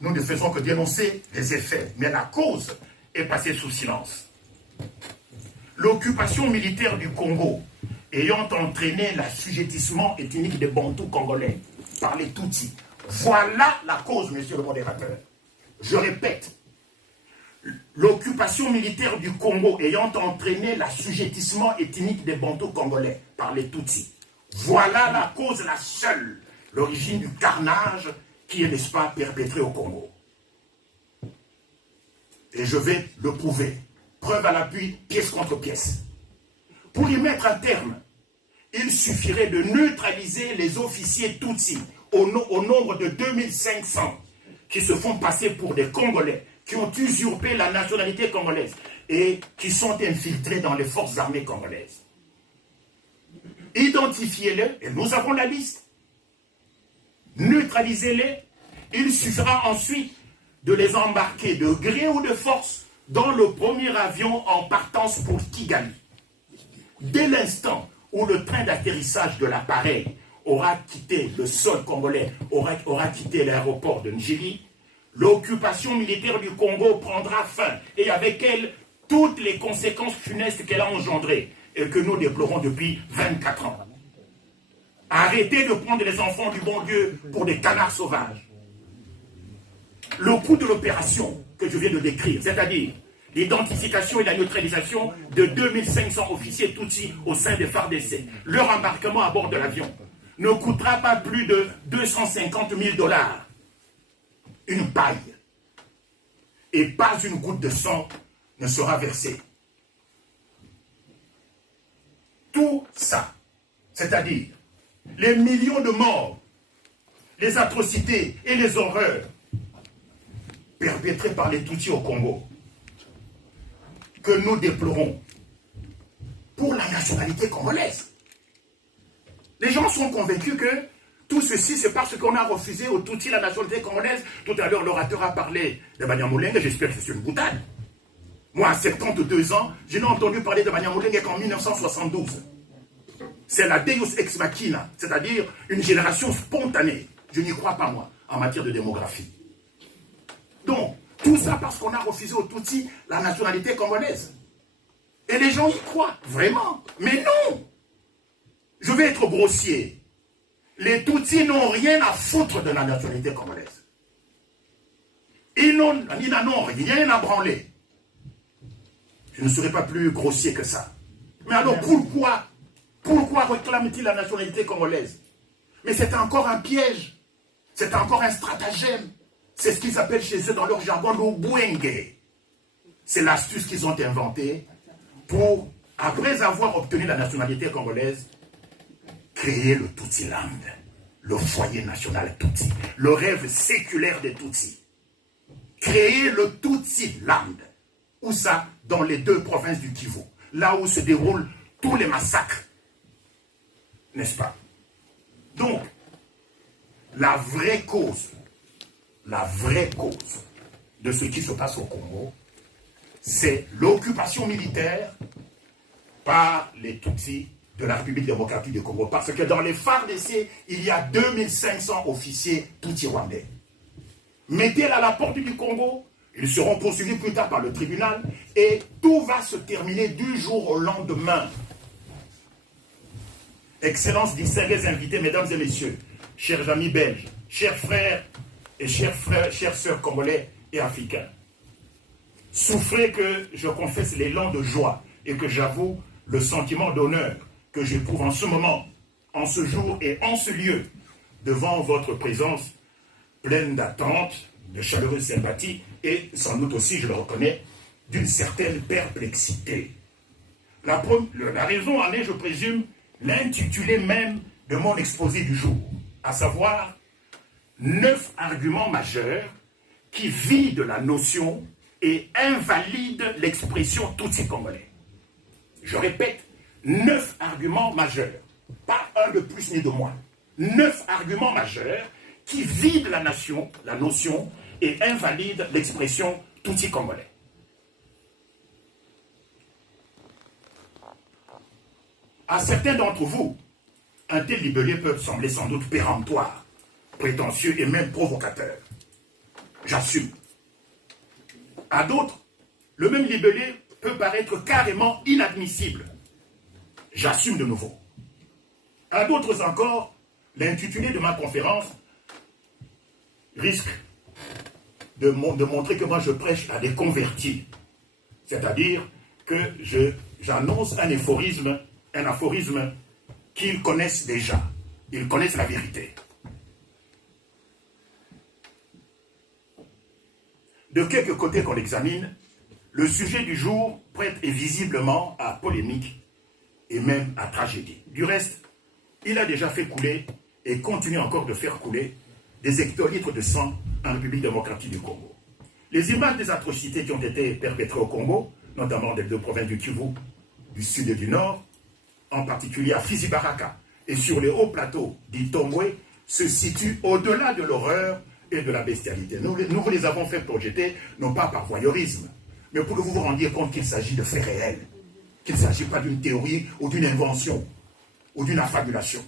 nous ne faisons que dénoncer les effets, mais la cause est passée sous silence. L'occupation militaire du Congo ayant entraîné l'assujettissement ethnique des Bantous congolais par les Tutsis, voilà la cause, monsieur le modérateur. Je répète, l'occupation militaire du Congo ayant entraîné l'assujettissement ethnique des Bantous congolais par les Tutsis, voilà la cause, la seule, l'origine du carnage qui est, n'est-ce pas, perpétré au Congo. Et je vais le prouver. Preuve à l'appui, pièce contre pièce. Pour y mettre un terme, il suffirait de neutraliser les officiers Tutsis au nombre de 2500 qui se font passer pour des Congolais, qui ont usurpé la nationalité congolaise et qui sont infiltrés dans les forces armées congolaises. Identifiez-les, et nous avons la liste. Neutralisez-les, il suffira ensuite de les embarquer de gré ou de force dans le premier avion en partance pour Kigali. Dès l'instant où le train d'atterrissage de l'appareil aura quitté le sol congolais, aura quitté l'aéroport de Njili, l'occupation militaire du Congo prendra fin et avec elle toutes les conséquences funestes qu'elle a engendrées et que nous déplorons depuis 24 ans. Arrêtez de prendre les enfants du bon Dieu pour des canards sauvages. Le coût de l'opération que je viens de décrire, c'est-à-dire l'identification et la neutralisation de 2500 officiers Tutsis au sein des FARDC, leur embarquement à bord de l'avion, ne coûtera pas plus de 250 000 $. Une paille. Et pas une goutte de sang ne sera versée. Tout ça, c'est-à-dire les millions de morts, les atrocités et les horreurs perpétrées par les Tutsis au Congo, que nous déplorons pour la nationalité congolaise. Les gens sont convaincus que tout ceci, c'est parce qu'on a refusé aux Tutsis la nationalité congolaise. Tout à l'heure, l'orateur a parlé de Banyamulenge, j'espère que c'est une boutade. Moi, à 72 ans, je n'ai entendu parler de Banyamulenge qu'en 1972. C'est la Deus ex machina, c'est-à-dire une génération spontanée. Je n'y crois pas, moi, en matière de démographie. Donc, tout ça parce qu'on a refusé aux Tutsis la nationalité congolaise. Et les gens y croient, vraiment. Mais non! Je vais être grossier. Les Tutsis n'ont rien à foutre de la nationalité congolaise. Ils n'en ont rien à branler. Je ne serai pas plus grossier que ça. Mais alors pourquoi réclament-ils la nationalité congolaise? Mais c'est encore un piège. C'est encore un stratagème. C'est ce qu'ils appellent chez eux dans leur jargon le bouenge. C'est l'astuce qu'ils ont inventée pour, après avoir obtenu la nationalité congolaise, créer le Tutsiland, le foyer national Tutsi, le rêve séculaire des Tutsis. Créer le Tutsiland. Où ça? Dans les 2 provinces du Kivu. Là où se déroulent tous les massacres. N'est-ce pas? Donc, la vraie cause de ce qui se passe au Congo, c'est l'occupation militaire par les Tutsis de la République démocratique du Congo. Parce que dans les FARDC, il y a 2500 officiers Tutsis rwandais. Mettez-les à la porte du Congo, ils seront poursuivis plus tard par le tribunal et tout va se terminer du jour au lendemain. Excellences, distingués invités, mesdames et messieurs, chers amis belges, chers frères et chères sœurs congolais et africains, souffrez que je confesse l'élan de joie et que j'avoue le sentiment d'honneur que j'éprouve en ce moment, en ce jour et en ce lieu, devant votre présence pleine d'attente, de chaleureuse sympathie et sans doute aussi, je le reconnais, d'une certaine perplexité. La raison en est, je présume, l'intitulé même de mon exposé du jour, à savoir 9 arguments majeurs qui vident la notion et invalident l'expression Tutsi congolais. Je répète, 9 arguments majeurs, pas un de plus ni de moins. 9 arguments majeurs qui vident la notion et invalident l'expression Tutsi congolais. À certains d'entre vous, un tel libellé peut sembler sans doute péremptoire, prétentieux et même provocateur. J'assume. À d'autres, le même libellé peut paraître carrément inadmissible. J'assume de nouveau. À d'autres encore, l'intitulé de ma conférence risque de montrer que moi je prêche à des convertis. C'est-à-dire que j'annonce un aphorisme qu'ils connaissent déjà. Ils connaissent la vérité. De quelque côté qu'on l'examine, le sujet du jour prête visiblement à polémique et même à tragédie. Du reste, il a déjà fait couler et continue encore de faire couler des hectolitres de sang en République démocratique du Congo. Les images des atrocités qui ont été perpétrées au Congo, notamment des deux provinces du Kivu, du sud et du nord, en particulier à Fizi-Baraka et sur les hauts plateaux d'Itombwe, se situent au-delà de l'horreur et de la bestialité. Nous vous les avons fait projeter, non pas par voyeurisme, mais pour que vous vous rendiez compte qu'il s'agit de faits réels, qu'il ne s'agit pas d'une théorie ou d'une invention ou d'une affabulation.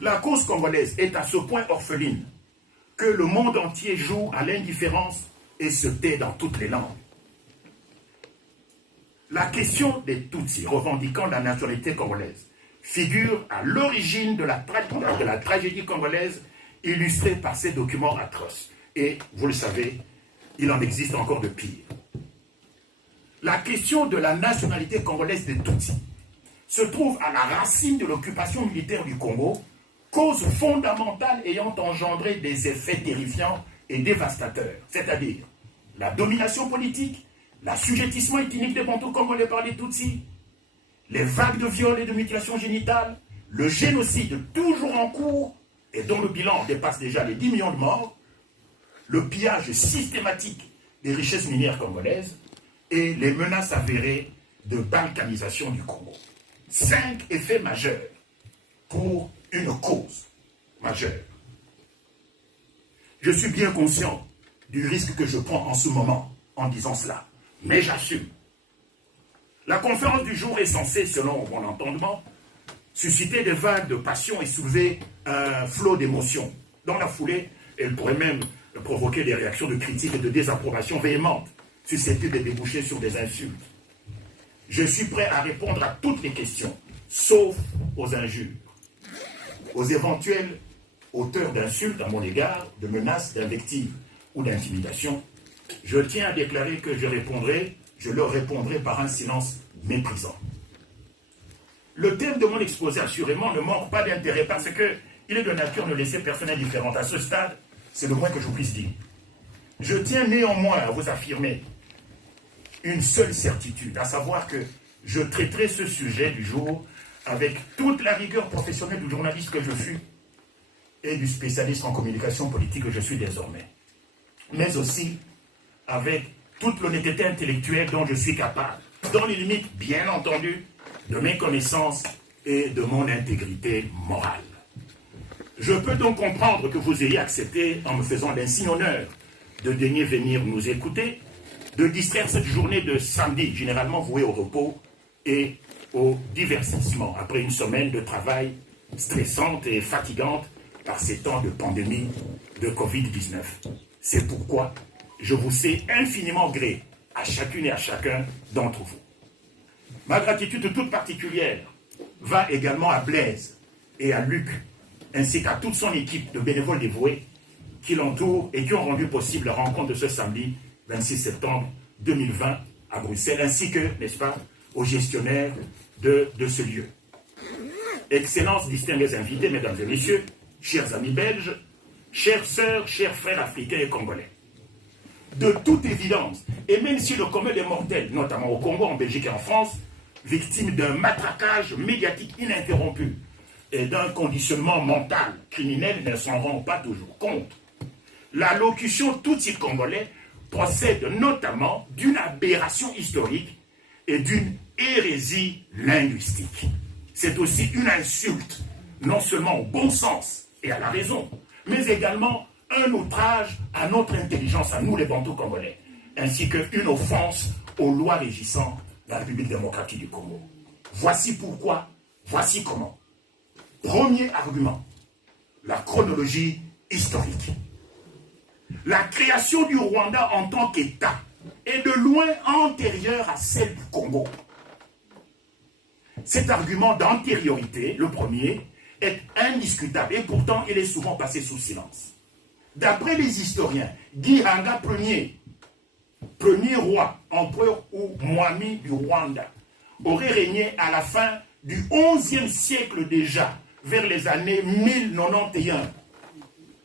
La cause congolaise est à ce point orpheline que le monde entier joue à l'indifférence et se tait dans toutes les langues. La question des Tutsis revendiquant la nationalité congolaise figure à l'origine de la tragédie congolaise illustrée par ces documents atroces. Et, vous le savez, il en existe encore de pire. La question de la nationalité congolaise des Tutsis se trouve à la racine de l'occupation militaire du Congo, cause fondamentale ayant engendré des effets terrifiants et dévastateurs, c'est-à-dire la domination politique, l'assujettissement ethnique des Bantous congolais par les Tutsis, les vagues de viols et de mutilations génitales, le génocide toujours en cours et dont le bilan dépasse déjà les 10 millions de morts, le pillage systématique des richesses minières congolaises et les menaces avérées de balkanisation du Congo. 5 effets majeurs pour une cause majeure. Je suis bien conscient du risque que je prends en ce moment en disant cela, mais j'assume. La conférence du jour est censée, selon mon entendement, susciter des vagues de passion et soulever un flot d'émotions. Dans la foulée, elle pourrait même provoquer des réactions de critique et de désapprobation véhémentes, susceptibles de déboucher sur des insultes. Je suis prêt à répondre à toutes les questions, sauf aux injures, aux éventuels auteurs d'insultes à mon égard, de menaces, d'invectives ou d'intimidation. Je tiens à déclarer que je leur répondrai par un silence méprisant. Le thème de mon exposé, assurément, ne manque pas d'intérêt parce qu'il est de nature de laisser personne indifférente. À ce stade, c'est le moins que je puisse dire. Je tiens néanmoins à vous affirmer une seule certitude, à savoir que je traiterai ce sujet du jour avec toute la rigueur professionnelle du journaliste que je fus et du spécialiste en communication politique que je suis désormais, mais aussi avec toute l'honnêteté intellectuelle dont je suis capable, dans les limites, bien entendu, de mes connaissances et de mon intégrité morale. Je peux donc comprendre que vous ayez accepté, en me faisant l'insigne honneur de daigner venir nous écouter, de distraire cette journée de samedi, généralement vouée au repos et au divertissement, après une semaine de travail stressante et fatigante par ces temps de pandémie de Covid-19. C'est pourquoi je vous sais infiniment gré à chacune et à chacun d'entre vous. Ma gratitude toute particulière va également à Blaise et à Luc, ainsi qu'à toute son équipe de bénévoles dévoués qui l'entourent et qui ont rendu possible la rencontre de ce samedi 26 septembre 2020 à Bruxelles, ainsi que, n'est-ce pas, aux gestionnaires de ce lieu. Excellences, distingués invités, mesdames et messieurs, chers amis belges, chères sœurs, chers frères africains et congolais. De toute évidence, et même si le commun des mortels, notamment au Congo, en Belgique et en France, victime d'un matraquage médiatique ininterrompu et d'un conditionnement mental criminel, ne s'en rend pas toujours compte, la locution Tutsi congolais procède notamment d'une aberration historique et d'une hérésie linguistique. C'est aussi une insulte, non seulement au bon sens et à la raison, mais également un outrage à notre intelligence, à nous les Bantous congolais, ainsi qu'une offense aux lois régissant la République démocratique du Congo. Voici pourquoi, voici comment. Premier argument, la chronologie historique. La création du Rwanda en tant qu'État est de loin antérieure à celle du Congo. Cet argument d'antériorité, le premier, est indiscutable et pourtant il est souvent passé sous silence. D'après les historiens, Gihanga Ier, premier roi, empereur ou Mwami du Rwanda, aurait régné à la fin du XIe siècle déjà, vers les années 1091.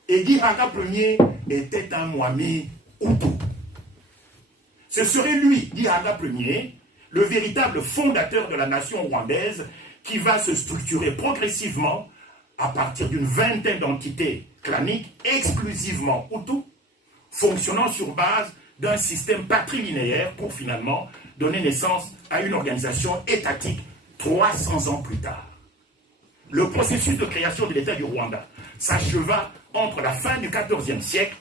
Et Gihanga Ier était un Mwami Hutu. Ce serait lui, Gihanga Ier, le véritable fondateur de la nation rwandaise qui va se structurer progressivement à partir d'une vingtaine d'entités claniques exclusivement Hutu, fonctionnant sur base d'un système patrilinéaire pour finalement donner naissance à une organisation étatique 300 ans plus tard. Le processus de création de l'État du Rwanda s'acheva entre la fin du XIVe siècle